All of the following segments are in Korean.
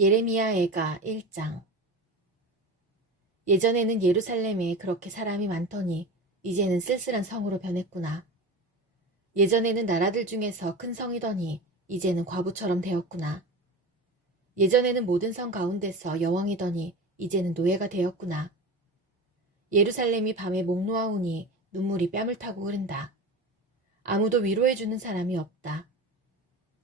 예레미야 애가 1장. 예전에는 예루살렘에 그렇게 사람이 많더니 이제는 쓸쓸한 성으로 변했구나. 예전에는 나라들 중에서 큰 성이더니 이제는 과부처럼 되었구나. 예전에는 모든 성 가운데서 여왕이더니 이제는 노예가 되었구나. 예루살렘이 밤에 목 놓아오니 눈물이 뺨을 타고 흐른다. 아무도 위로해주는 사람이 없다.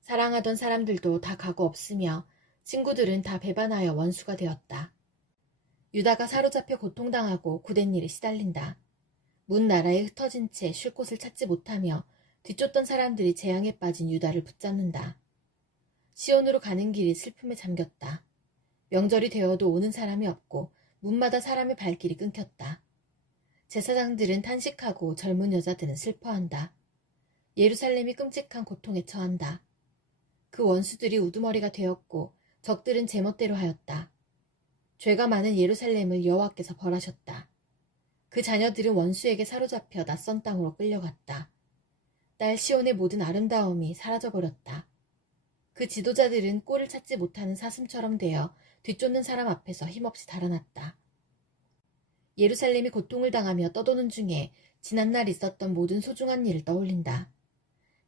사랑하던 사람들도 다 가고 없으며 친구들은 다 배반하여 원수가 되었다. 유다가 사로잡혀 고통당하고 고된 일에 시달린다. 문 나라에 흩어진 채 쉴 곳을 찾지 못하며 뒤쫓던 사람들이 재앙에 빠진 유다를 붙잡는다. 시온으로 가는 길이 슬픔에 잠겼다. 명절이 되어도 오는 사람이 없고 문마다 사람의 발길이 끊겼다. 제사장들은 탄식하고 젊은 여자들은 슬퍼한다. 예루살렘이 끔찍한 고통에 처한다. 그 원수들이 우두머리가 되었고 적들은 제멋대로 하였다. 죄가 많은 예루살렘을 여호와께서 벌하셨다. 그 자녀들은 원수에게 사로잡혀 낯선 땅으로 끌려갔다. 딸 시온의 모든 아름다움이 사라져버렸다. 그 지도자들은 꼴을 찾지 못하는 사슴처럼 되어 뒤쫓는 사람 앞에서 힘없이 달아났다. 예루살렘이 고통을 당하며 떠도는 중에 지난날 있었던 모든 소중한 일을 떠올린다.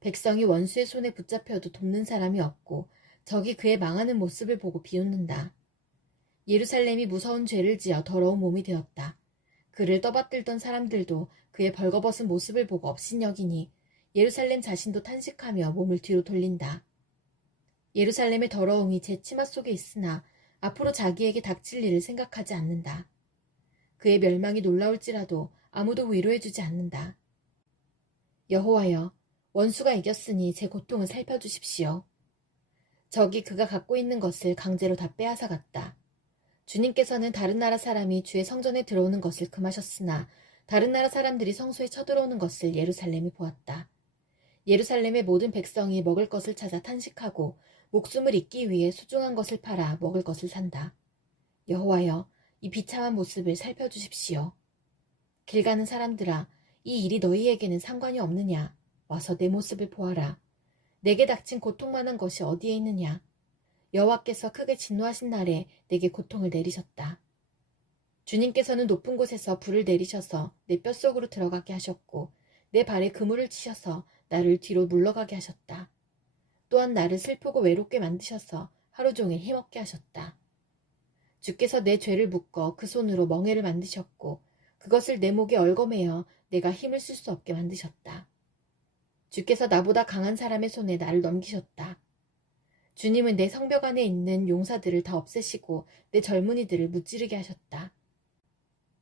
백성이 원수의 손에 붙잡혀도 돕는 사람이 없고 적이 그의 망하는 모습을 보고 비웃는다. 예루살렘이 무서운 죄를 지어 더러운 몸이 되었다. 그를 떠받들던 사람들도 그의 벌거벗은 모습을 보고 업신여기니 예루살렘 자신도 탄식하며 몸을 뒤로 돌린다. 예루살렘의 더러움이 제 치마 속에 있으나 앞으로 자기에게 닥칠 일을 생각하지 않는다. 그의 멸망이 놀라울지라도 아무도 위로해주지 않는다. 여호와여, 원수가 이겼으니 제 고통을 살펴주십시오. 적이 그가 갖고 있는 것을 강제로 다 빼앗아 갔다. 주님께서는 다른 나라 사람이 주의 성전에 들어오는 것을 금하셨으나 다른 나라 사람들이 성소에 쳐들어오는 것을 예루살렘이 보았다. 예루살렘의 모든 백성이 먹을 것을 찾아 탄식하고 목숨을 잇기 위해 소중한 것을 팔아 먹을 것을 산다. 여호와여, 이 비참한 모습을 살펴주십시오. 길 가는 사람들아, 이 일이 너희에게는 상관이 없느냐? 와서 내 모습을 보아라. 내게 닥친 고통만한 것이 어디에 있느냐? 여호와께서 크게 진노하신 날에 내게 고통을 내리셨다. 주님께서는 높은 곳에서 불을 내리셔서 내 뼛속으로 들어가게 하셨고 내 발에 그물을 치셔서 나를 뒤로 물러가게 하셨다. 또한 나를 슬프고 외롭게 만드셔서 하루 종일 힘없게 하셨다. 주께서 내 죄를 묶어 그 손으로 멍에를 만드셨고 그것을 내 목에 얽어매어 내가 힘을 쓸 수 없게 만드셨다. 주께서 나보다 강한 사람의 손에 나를 넘기셨다. 주님은 내 성벽 안에 있는 용사들을 다 없애시고 내 젊은이들을 무찌르게 하셨다.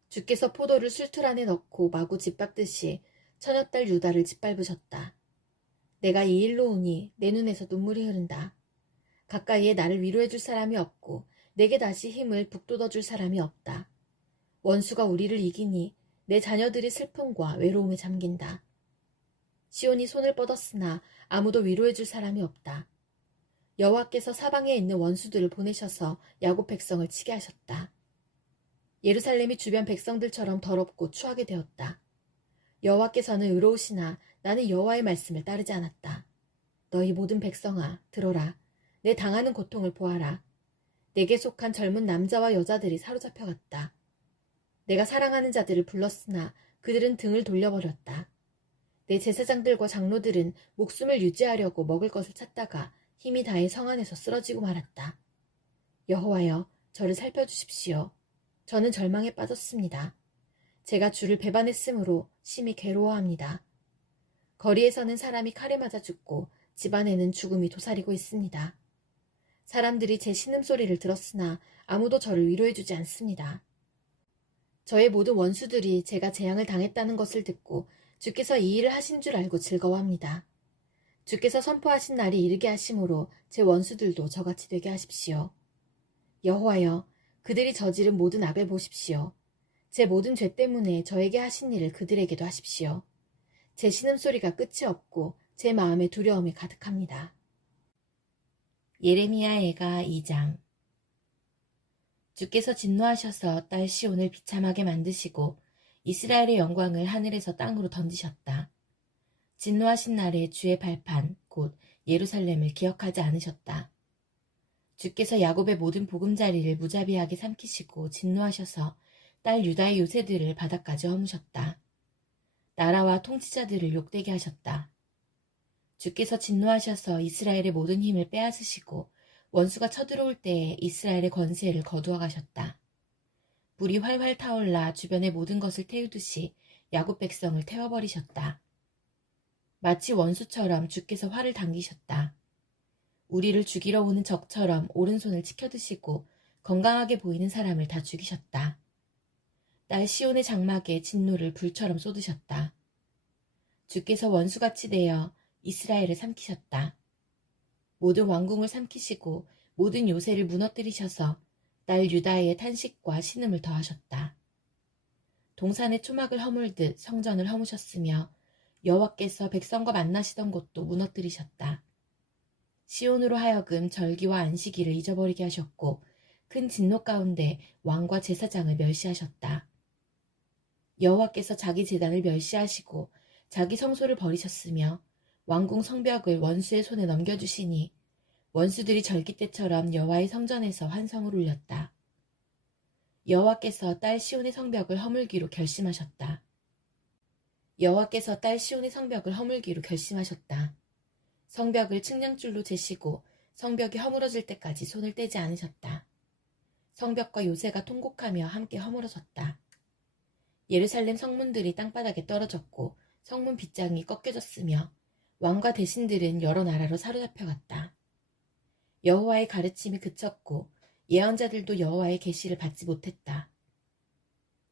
주께서 포도를 술틀 안에 넣고 마구 짓밟듯이 처녀딸 유다를 짓밟으셨다. 내가 이 일로 오니 내 눈에서 눈물이 흐른다. 가까이에 나를 위로해줄 사람이 없고 내게 다시 힘을 북돋워줄 사람이 없다. 원수가 우리를 이기니 내 자녀들이 슬픔과 외로움에 잠긴다. 시온이 손을 뻗었으나 아무도 위로해줄 사람이 없다. 여호와께서 사방에 있는 원수들을 보내셔서 야곱 백성을 치게 하셨다. 예루살렘이 주변 백성들처럼 더럽고 추하게 되었다. 여호와께서는 의로우시나 나는 여호와의 말씀을 따르지 않았다. 너희 모든 백성아, 들어라. 내 당하는 고통을 보아라. 내게 속한 젊은 남자와 여자들이 사로잡혀갔다. 내가 사랑하는 자들을 불렀으나 그들은 등을 돌려버렸다. 내 제사장들과 장로들은 목숨을 유지하려고 먹을 것을 찾다가 힘이 다해 성 안에서 쓰러지고 말았다. 여호와여, 저를 살펴주십시오. 저는 절망에 빠졌습니다. 제가 주를 배반했으므로 심히 괴로워합니다. 거리에서는 사람이 칼에 맞아 죽고 집안에는 죽음이 도사리고 있습니다. 사람들이 제 신음소리를 들었으나 아무도 저를 위로해주지 않습니다. 저의 모든 원수들이 제가 재앙을 당했다는 것을 듣고 주께서 이 일을 하신 줄 알고 즐거워합니다. 주께서 선포하신 날이 이르게 하심으로 제 원수들도 저같이 되게 하십시오. 여호와여, 그들이 저지른 모든 악을 보십시오. 제 모든 죄 때문에 저에게 하신 일을 그들에게도 하십시오. 제 신음소리가 끝이 없고 제 마음에 두려움이 가득합니다. 예레미야 애가 2장. 주께서 진노하셔서 딸 시온을 비참하게 만드시고 이스라엘의 영광을 하늘에서 땅으로 던지셨다. 진노하신 날에 주의 발판 곧 예루살렘을 기억하지 않으셨다. 주께서 야곱의 모든 보금자리를 무자비하게 삼키시고 진노하셔서 딸 유다의 요새들을 바닥까지 허무셨다. 나라와 통치자들을 욕되게 하셨다. 주께서 진노하셔서 이스라엘의 모든 힘을 빼앗으시고 원수가 쳐들어올 때에 이스라엘의 권세를 거두어 가셨다. 불이 활활 타올라 주변의 모든 것을 태우듯이 야곱 백성을 태워버리셨다. 마치 원수처럼 주께서 활을 당기셨다. 우리를 죽이러 오는 적처럼 오른손을 치켜드시고 건강하게 보이는 사람을 다 죽이셨다. 딸 시온의 장막에 진노를 불처럼 쏟으셨다. 주께서 원수같이 되어 이스라엘을 삼키셨다. 모든 왕궁을 삼키시고 모든 요새를 무너뜨리셔서 딸 유다의 탄식과 신음을 더하셨다. 동산의 초막을 허물듯 성전을 허무셨으며 여호와께서 백성과 만나시던 곳도 무너뜨리셨다. 시온으로 하여금 절기와 안식일을 잊어버리게 하셨고 큰 진노 가운데 왕과 제사장을 멸시하셨다. 여호와께서 자기 제단을 멸시하시고 자기 성소를 버리셨으며 왕궁 성벽을 원수의 손에 넘겨주시니 원수들이 절기 때처럼 여호와의 성전에서 환성을 울렸다. 여호와께서 딸 시온의 성벽을 허물기로 결심하셨다. 여호와께서 딸 시온의 성벽을 허물기로 결심하셨다. 성벽을 측량줄로 재시고 성벽이 허물어질 때까지 손을 떼지 않으셨다. 성벽과 요새가 통곡하며 함께 허물어졌다. 예루살렘 성문들이 땅바닥에 떨어졌고 성문 빗장이 꺾여졌으며 왕과 대신들은 여러 나라로 사로잡혀갔다. 여호와의 가르침이 그쳤고 예언자들도 여호와의 계시를 받지 못했다.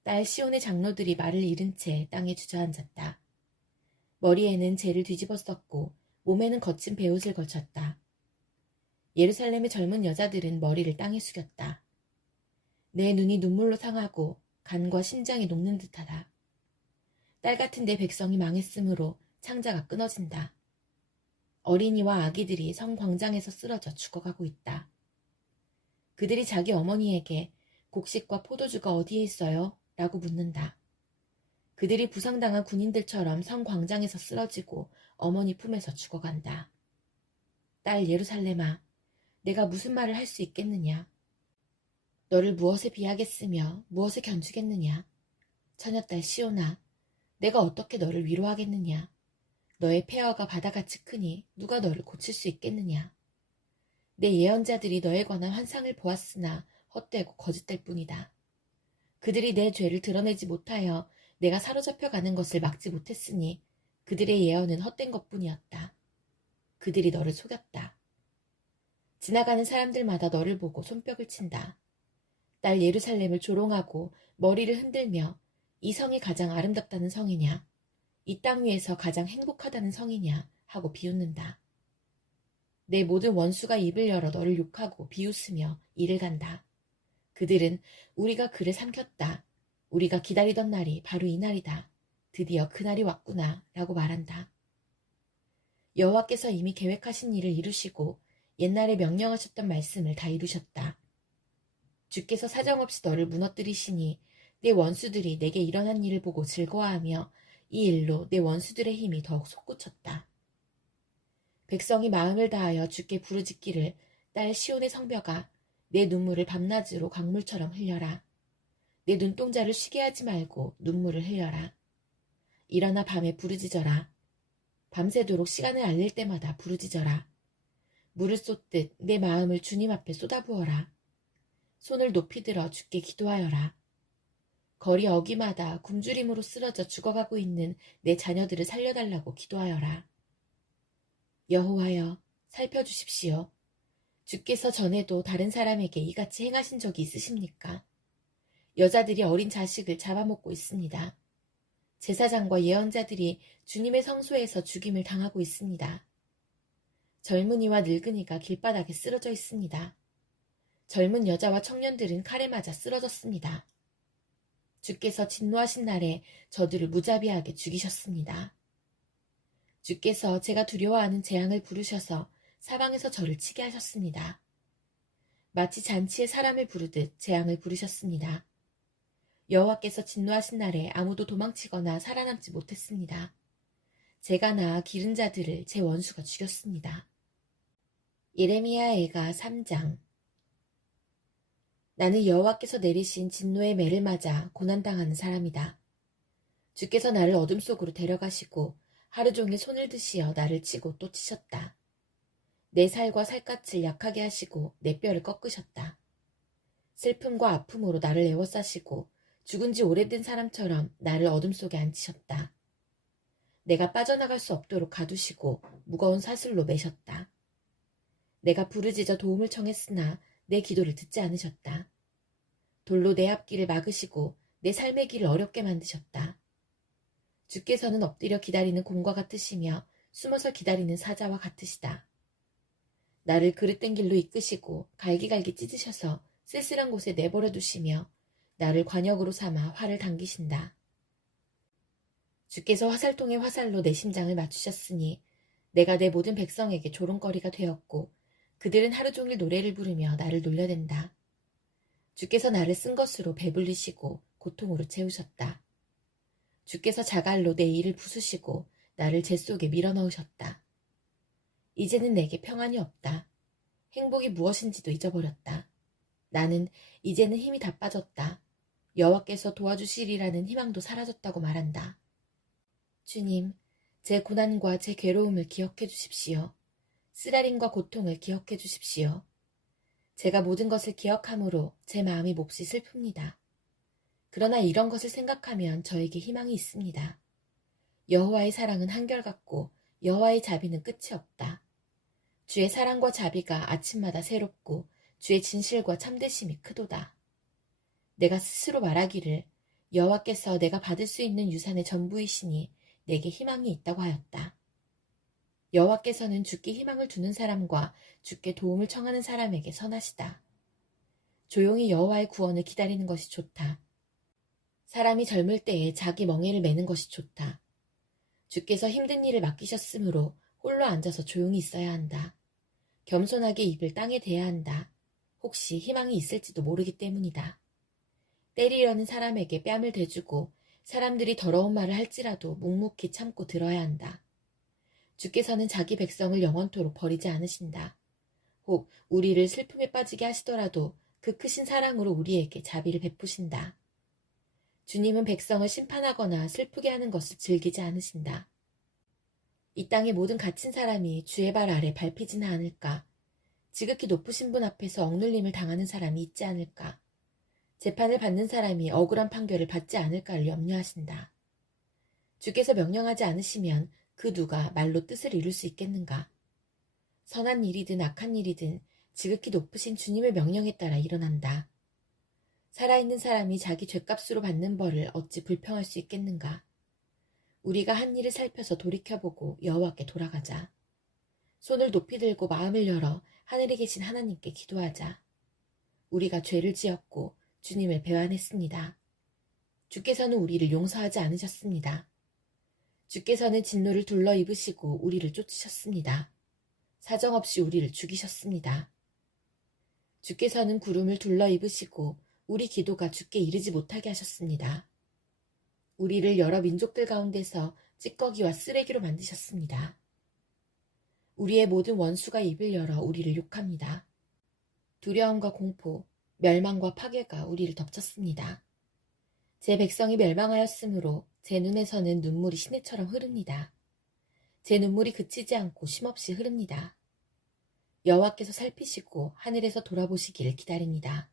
딸 시온의 장로들이 말을 잃은 채 땅에 주저앉았다. 머리에는 재를 뒤집어 썼고 몸에는 거친 베옷을 걸쳤다. 예루살렘의 젊은 여자들은 머리를 땅에 숙였다. 내 눈이 눈물로 상하고 간과 심장이 녹는 듯하다. 딸 같은 내 백성이 망했으므로 창자가 끊어진다. 어린이와 아기들이 성 광장에서 쓰러져 죽어가고 있다. 그들이 자기 어머니에게 곡식과 포도주가 어디에 있어요? 라고 묻는다. 그들이 부상당한 군인들처럼 성 광장에서 쓰러지고 어머니 품에서 죽어간다. 딸 예루살렘아, 내가 무슨 말을 할 수 있겠느냐? 너를 무엇에 비하겠으며 무엇에 견주겠느냐? 처녀딸 시온아, 내가 어떻게 너를 위로하겠느냐? 너의 폐허가 바다같이 크니 누가 너를 고칠 수 있겠느냐? 내 예언자들이 너에 관한 환상을 보았으나 헛되고 거짓될 뿐이다. 그들이 내 죄를 드러내지 못하여 내가 사로잡혀 가는 것을 막지 못했으니 그들의 예언은 헛된 것뿐이었다. 그들이 너를 속였다. 지나가는 사람들마다 너를 보고 손뼉을 친다. 딸 예루살렘을 조롱하고 머리를 흔들며 이 성이 가장 아름답다는 성이냐, 이 땅 위에서 가장 행복하다는 성이냐 하고 비웃는다. 내 모든 원수가 입을 열어 너를 욕하고 비웃으며 이를 간다. 그들은 우리가 그를 삼켰다. 우리가 기다리던 날이 바로 이 날이다. 드디어 그날이 왔구나 라고 말한다. 여호와께서 이미 계획하신 일을 이루시고 옛날에 명령하셨던 말씀을 다 이루셨다. 주께서 사정없이 너를 무너뜨리시니 내 원수들이 내게 일어난 일을 보고 즐거워하며 이 일로 내 원수들의 힘이 더욱 솟구쳤다. 백성이 마음을 다하여 주께 부르짖기를 딸 시온의 성벽아 내 눈물을 밤낮으로 강물처럼 흘려라. 내 눈동자를 쉬게 하지 말고 눈물을 흘려라. 일어나 밤에 부르짖어라. 밤새도록 시간을 알릴 때마다 부르짖어라. 물을 쏟듯 내 마음을 주님 앞에 쏟아부어라. 손을 높이 들어 주께 기도하여라. 거리 어귀마다 굶주림으로 쓰러져 죽어가고 있는 내 자녀들을 살려달라고 기도하여라. 여호와여, 살펴주십시오. 주께서 전에도 다른 사람에게 이같이 행하신 적이 있으십니까? 여자들이 어린 자식을 잡아먹고 있습니다. 제사장과 예언자들이 주님의 성소에서 죽임을 당하고 있습니다. 젊은이와 늙은이가 길바닥에 쓰러져 있습니다. 젊은 여자와 청년들은 칼에 맞아 쓰러졌습니다. 주께서 진노하신 날에 저들을 무자비하게 죽이셨습니다. 주께서 제가 두려워하는 재앙을 부르셔서 사방에서 저를 치게 하셨습니다. 마치 잔치에 사람을 부르듯 재앙을 부르셨습니다. 여호와께서 진노하신 날에 아무도 도망치거나 살아남지 못했습니다. 제가 낳아 기른 자들을 제 원수가 죽였습니다. 예레미야 애가 3장. 나는 여호와께서 내리신 진노의 매를 맞아 고난당하는 사람이다. 주께서 나를 어둠 속으로 데려가시고 하루 종일 손을 드시어 나를 치고 또 치셨다. 내 살과 살갗을 약하게 하시고 내 뼈를 꺾으셨다. 슬픔과 아픔으로 나를 에워싸시고 죽은 지 오래된 사람처럼 나를 어둠 속에 앉히셨다. 내가 빠져나갈 수 없도록 가두시고 무거운 사슬로 매셨다. 내가 부르짖어 도움을 청했으나 내 기도를 듣지 않으셨다. 돌로 내 앞길을 막으시고 내 삶의 길을 어렵게 만드셨다. 주께서는 엎드려 기다리는 곰과 같으시며 숨어서 기다리는 사자와 같으시다. 나를 그릇된 길로 이끄시고 갈기갈기 찢으셔서 쓸쓸한 곳에 내버려 두시며 나를 관역으로 삼아 활을 당기신다. 주께서 화살통의 화살로 내 심장을 맞추셨으니 내가 내 모든 백성에게 조롱거리가 되었고 그들은 하루 종일 노래를 부르며 나를 놀려댄다. 주께서 나를 쓴 것으로 배불리시고 고통으로 채우셨다. 주께서 자갈로 내 이를 부수시고 나를 재 속에 밀어넣으셨다. 이제는 내게 평안이 없다. 행복이 무엇인지도 잊어버렸다. 나는 이제는 힘이 다 빠졌다. 여호와께서 도와주시리라는 희망도 사라졌다고 말한다. 주님, 제 고난과 제 괴로움을 기억해 주십시오. 쓰라림과 고통을 기억해 주십시오. 제가 모든 것을 기억함으로 제 마음이 몹시 슬픕니다. 그러나 이런 것을 생각하면 저에게 희망이 있습니다. 여호와의 사랑은 한결같고 여호와의 자비는 끝이 없다. 주의 사랑과 자비가 아침마다 새롭고 주의 진실과 참되심이 크도다. 내가 스스로 말하기를 여호와께서 내가 받을 수 있는 유산의 전부이시니 내게 희망이 있다고 하였다. 여호와께서는 주께 희망을 두는 사람과 주께 도움을 청하는 사람에게 선하시다. 조용히 여호와의 구원을 기다리는 것이 좋다. 사람이 젊을 때에 자기 멍에를 매는 것이 좋다. 주께서 힘든 일을 맡기셨으므로 홀로 앉아서 조용히 있어야 한다. 겸손하게 입을 땅에 대야 한다. 혹시 희망이 있을지도 모르기 때문이다. 때리려는 사람에게 뺨을 대주고 사람들이 더러운 말을 할지라도 묵묵히 참고 들어야 한다. 주께서는 자기 백성을 영원토록 버리지 않으신다. 혹 우리를 슬픔에 빠지게 하시더라도 그 크신 사랑으로 우리에게 자비를 베푸신다. 주님은 백성을 심판하거나 슬프게 하는 것을 즐기지 않으신다. 이 땅의 모든 갇힌 사람이 주의 발 아래 밟히지는 않을까? 지극히 높으신 분 앞에서 억눌림을 당하는 사람이 있지 않을까? 재판을 받는 사람이 억울한 판결을 받지 않을까를 염려하신다. 주께서 명령하지 않으시면 그 누가 말로 뜻을 이룰 수 있겠는가? 선한 일이든 악한 일이든 지극히 높으신 주님의 명령에 따라 일어난다. 살아있는 사람이 자기 죗값으로 받는 벌을 어찌 불평할 수 있겠는가? 우리가 한 일을 살펴서 돌이켜보고 여호와께 돌아가자. 손을 높이 들고 마음을 열어 하늘에 계신 하나님께 기도하자. 우리가 죄를 지었고 주님을 배반했습니다. 주께서는 우리를 용서하지 않으셨습니다. 주께서는 진노를 둘러 입으시고 우리를 쫓으셨습니다. 사정없이 우리를 죽이셨습니다. 주께서는 구름을 둘러 입으시고 우리 기도가 주께 이르지 못하게 하셨습니다. 우리를 여러 민족들 가운데서 찌꺼기와 쓰레기로 만드셨습니다. 우리의 모든 원수가 입을 열어 우리를 욕합니다. 두려움과 공포, 멸망과 파괴가 우리를 덮쳤습니다. 제 백성이 멸망하였으므로 제 눈에서는 눈물이 시내처럼 흐릅니다. 제 눈물이 그치지 않고 쉼없이 흐릅니다. 여호와께서 살피시고 하늘에서 돌아보시기를 기다립니다.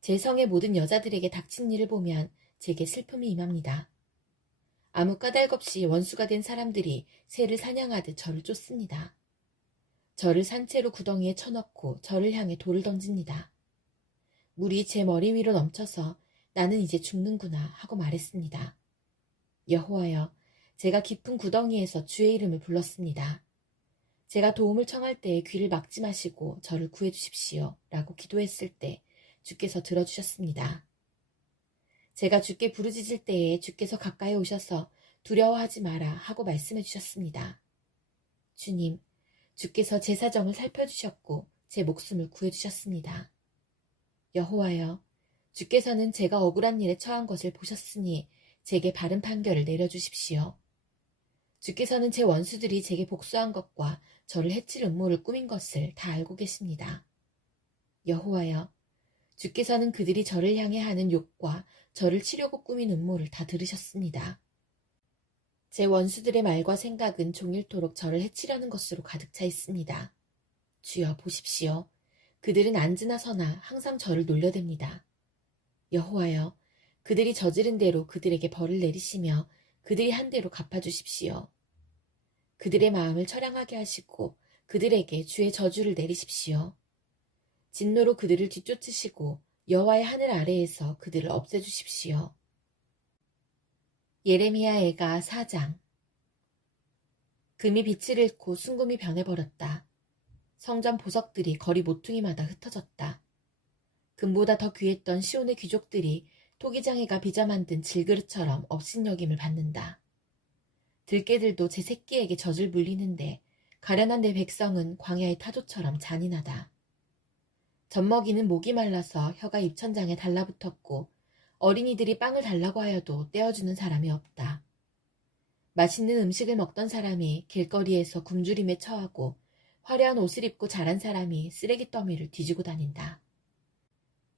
제 성의 모든 여자들에게 닥친 일을 보면 제게 슬픔이 임합니다. 아무 까닭 없이 원수가 된 사람들이 새를 사냥하듯 저를 쫓습니다. 저를 산채로 구덩이에 쳐넣고 저를 향해 돌을 던집니다. 물이 제 머리 위로 넘쳐서 나는 이제 죽는구나 하고 말했습니다. 여호와여, 제가 깊은 구덩이에서 주의 이름을 불렀습니다. 제가 도움을 청할 때에 귀를 막지 마시고 저를 구해 주십시오 라고 기도했을 때 주께서 들어주셨습니다. 제가 주께 부르짖을 때에 주께서 가까이 오셔서 두려워하지 마라 하고 말씀해 주셨습니다. 주님, 주께서 제 사정을 살펴주셨고 제 목숨을 구해주셨습니다. 여호와여, 주께서는 제가 억울한 일에 처한 것을 보셨으니 제게 바른 판결을 내려주십시오. 주께서는 제 원수들이 제게 복수한 것과 저를 해칠 음모를 꾸민 것을 다 알고 계십니다. 여호와여, 주께서는 그들이 저를 향해 하는 욕과 저를 치려고 꾸민 음모를 다 들으셨습니다. 제 원수들의 말과 생각은 종일토록 저를 해치려는 것으로 가득 차 있습니다. 주여 보십시오. 그들은 앉으나 서나 항상 저를 놀려댑니다. 여호와여, 그들이 저지른 대로 그들에게 벌을 내리시며 그들이 한 대로 갚아주십시오. 그들의 마음을 처량하게 하시고 그들에게 주의 저주를 내리십시오. 진노로 그들을 뒤쫓으시고 여호와의 하늘 아래에서 그들을 없애주십시오. 예레미야 애가 4장. 금이 빛을 잃고 순금이 변해버렸다. 성전 보석들이 거리 모퉁이마다 흩어졌다. 금보다 더 귀했던 시온의 귀족들이 토기장이가 빚어 만든 질그릇처럼 업신여김을 받는다. 들깨들도 제 새끼에게 젖을 물리는데 가련한 내 백성은 광야의 타조처럼 잔인하다. 젖먹이는 목이 말라서 혀가 입천장에 달라붙었고 어린이들이 빵을 달라고 하여도 떼어주는 사람이 없다. 맛있는 음식을 먹던 사람이 길거리에서 굶주림에 처하고 화려한 옷을 입고 자란 사람이 쓰레기 더미를 뒤지고 다닌다.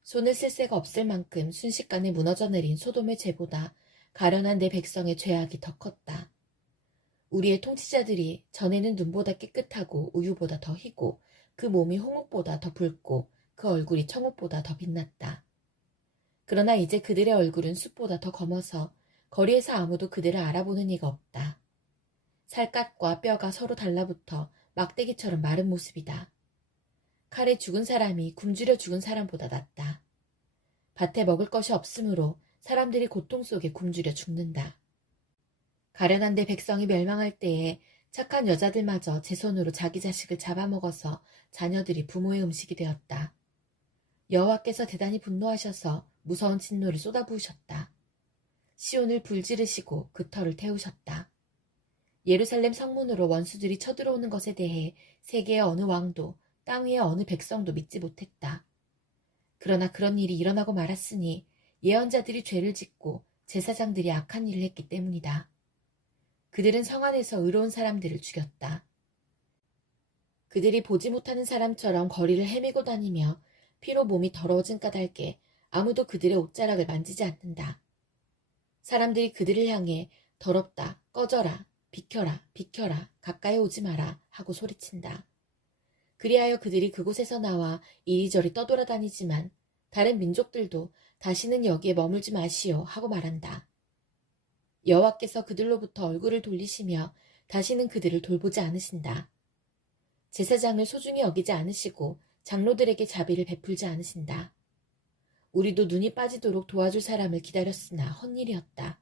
손을 쓸 새가 없을 만큼 순식간에 무너져 내린 소돔의 죄보다 가련한 내 백성의 죄악이 더 컸다. 우리의 통치자들이 전에는 눈보다 깨끗하고 우유보다 더 희고 그 몸이 홍옥보다 더 붉고 그 얼굴이 청옥보다 더 빛났다. 그러나 이제 그들의 얼굴은 숯보다 더 검어서 거리에서 아무도 그들을 알아보는 이가 없다. 살갗과 뼈가 서로 달라붙어 막대기처럼 마른 모습이다. 칼에 죽은 사람이 굶주려 죽은 사람보다 낫다. 밭에 먹을 것이 없으므로 사람들이 고통 속에 굶주려 죽는다. 가련한 내 백성이 멸망할 때에 착한 여자들마저 제 손으로 자기 자식을 잡아먹어서 자녀들이 부모의 음식이 되었다. 여호와께서 대단히 분노하셔서 무서운 진노를 쏟아부으셨다. 시온을 불지르시고 그 터를 태우셨다. 예루살렘 성문으로 원수들이 쳐들어오는 것에 대해 세계의 어느 왕도 땅 위의 어느 백성도 믿지 못했다. 그러나 그런 일이 일어나고 말았으니 예언자들이 죄를 짓고 제사장들이 악한 일을 했기 때문이다. 그들은 성 안에서 의로운 사람들을 죽였다. 그들이 보지 못하는 사람처럼 거리를 헤매고 다니며 피로 몸이 더러워진 까닭에 아무도 그들의 옷자락을 만지지 않는다. 사람들이 그들을 향해 더럽다, 꺼져라, 비켜라, 비켜라, 가까이 오지 마라 하고 소리친다. 그리하여 그들이 그곳에서 나와 이리저리 떠돌아다니지만 다른 민족들도 다시는 여기에 머물지 마시오 하고 말한다. 여호와께서 그들로부터 얼굴을 돌리시며 다시는 그들을 돌보지 않으신다. 제사장을 소중히 여기지 않으시고 장로들에게 자비를 베풀지 않으신다. 우리도 눈이 빠지도록 도와줄 사람을 기다렸으나 헛일이었다.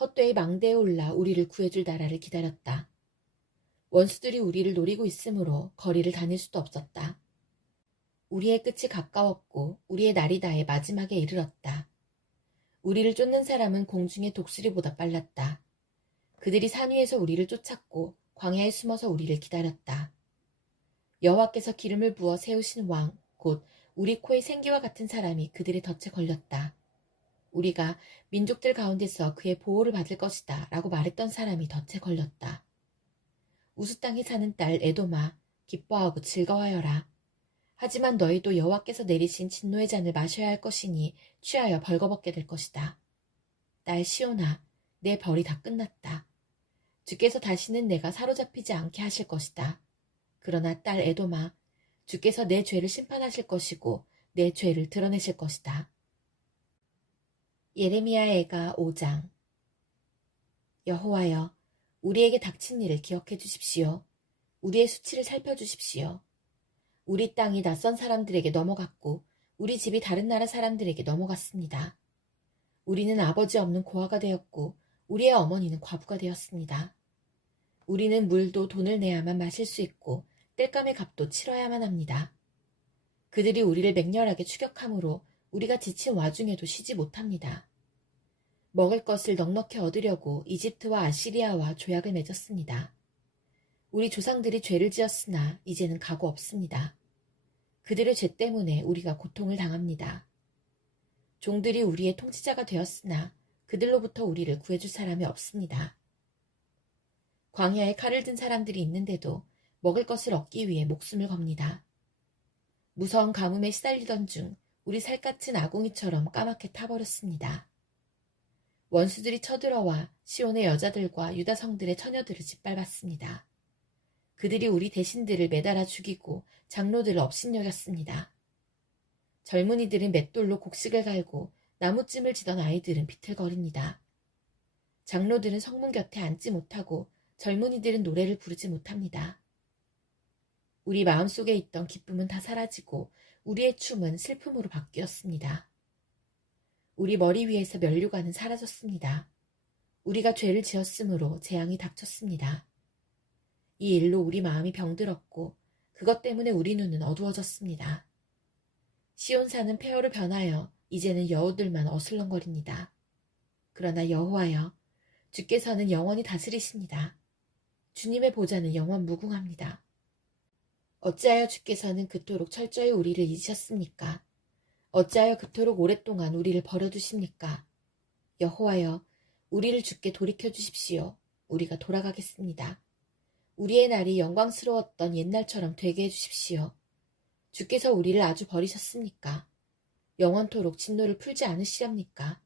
헛되이 망대에 올라 우리를 구해줄 나라를 기다렸다. 원수들이 우리를 노리고 있으므로 거리를 다닐 수도 없었다. 우리의 끝이 가까웠고 우리의 날이 다해 마지막에 이르렀다. 우리를 쫓는 사람은 공중의 독수리보다 빨랐다. 그들이 산 위에서 우리를 쫓았고 광야에 숨어서 우리를 기다렸다. 여호와께서 기름을 부어 세우신 왕, 곧 우리 코에 생기와 같은 사람이 그들의 덫에 걸렸다. 우리가 민족들 가운데서 그의 보호를 받을 것이다 라고 말했던 사람이 덫에 걸렸다. 우스 땅에 사는 딸 에도마, 기뻐하고 즐거워하여라. 하지만 너희도 여호와께서 내리신 진노의 잔을 마셔야 할 것이니 취하여 벌거벗게 될 것이다. 딸 시온아, 내 벌이 다 끝났다. 주께서 다시는 내가 사로잡히지 않게 하실 것이다. 그러나 딸 에도마, 주께서 내 죄를 심판하실 것이고 내 죄를 드러내실 것이다. 예레미야 애가 5장. 여호와여, 우리에게 닥친 일을 기억해 주십시오. 우리의 수치를 살펴주십시오. 우리 땅이 낯선 사람들에게 넘어갔고 우리 집이 다른 나라 사람들에게 넘어갔습니다. 우리는 아버지 없는 고아가 되었고 우리의 어머니는 과부가 되었습니다. 우리는 물도 돈을 내야만 마실 수 있고 땔감의 값도 치러야만 합니다. 그들이 우리를 맹렬하게 추격하므로 우리가 지친 와중에도 쉬지 못합니다. 먹을 것을 넉넉히 얻으려고 이집트와 아시리아와 조약을 맺었습니다. 우리 조상들이 죄를 지었으나 이제는 가고 없습니다. 그들의 죄 때문에 우리가 고통을 당합니다. 종들이 우리의 통치자가 되었으나 그들로부터 우리를 구해줄 사람이 없습니다. 광야에 칼을 든 사람들이 있는데도 먹을 것을 얻기 위해 목숨을 겁니다. 무서운 가뭄에 시달리던 중 우리 살갗은 아궁이처럼 까맣게 타버렸습니다. 원수들이 쳐들어와 시온의 여자들과 유다 성들의 처녀들을 짓밟았습니다. 그들이 우리 대신들을 매달아 죽이고 장로들을 업신여겼습니다. 젊은이들은 맷돌로 곡식을 갈고 나무찜을 지던 아이들은 비틀거립니다. 장로들은 성문 곁에 앉지 못하고 젊은이들은 노래를 부르지 못합니다. 우리 마음속에 있던 기쁨은 다 사라지고 우리의 춤은 슬픔으로 바뀌었습니다. 우리 머리 위에서 면류관은 사라졌습니다. 우리가 죄를 지었으므로 재앙이 닥쳤습니다. 이 일로 우리 마음이 병들었고 그것 때문에 우리 눈은 어두워졌습니다. 시온산은 폐허로 변하여 이제는 여우들만 어슬렁거립니다. 그러나 여호와여, 주께서는 영원히 다스리십니다. 주님의 보좌는 영원 무궁합니다. 어찌하여 주께서는 그토록 철저히 우리를 잊으셨습니까? 어찌하여 그토록 오랫동안 우리를 버려두십니까? 여호와여, 우리를 주께 돌이켜 주십시오. 우리가 돌아가겠습니다. 우리의 날이 영광스러웠던 옛날처럼 되게 해주십시오. 주께서 우리를 아주 버리셨습니까? 영원토록 진노를 풀지 않으시렵니까?